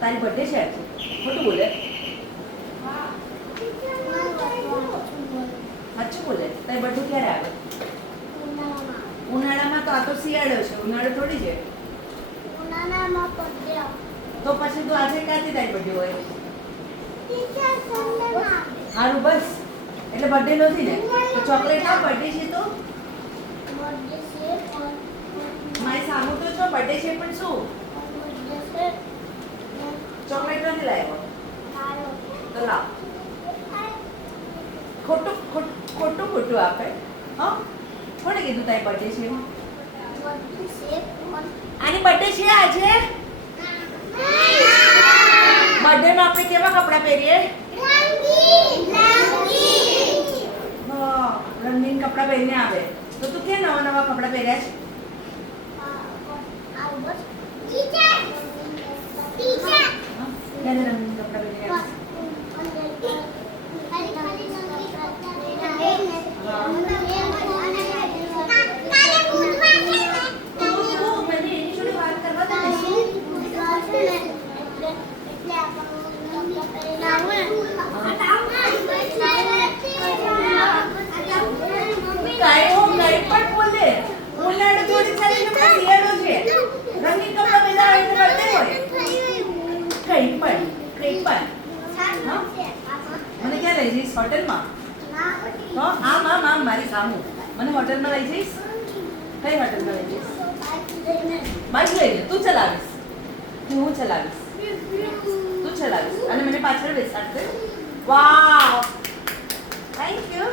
તારી બર્થડે છે આજે? ખોટું બોલે? સાચું બોલે? તારી બર્થડે ક્યારે આવે? ઉનાળામાં. તો આ તો શિયાળો છે, ઉનાળો થોડી છે. તો પછી તું આજે ક્યાંથી તારી બર્થડે હોય? સારું બસ, એટલે બર્થડે નથી ને? તો ચોકલેટ આ બર્થડે છે તો મારી સામુ તો છો બર્થડે છે પણ શું ચોકલેટ નથી લાવ્યો? તો લાવ. ખોટું ખોટું ખોટું આપે. હા, કોણે કીધું તારી બર્થડે છે? આની બર્થડે છે આજે? બર્થડે માં આપણે કેવા કપડાં પહેરીએ? હા, રંગીન કપડાં પહેરીને આવે. તો તું કેમ નવા નવા કપડાં પહેર્યા છે? ક્યારે રંગીન કપડાં પહેર્યા? મને ક્યાં લઈ જઈશ? હોટલમાં? આમ મારી સામુ. મને હોટલમાં લઈ જઈશ? કઈ હોટલમાં લઈ જઈશ? બાઈક લઈ લે. તું ચલાવીશ કે હું ચલાવીશ? તું ચલાવીશ અને મને પાછળ બેસાડશે. વાવ, થેન્ક યુ.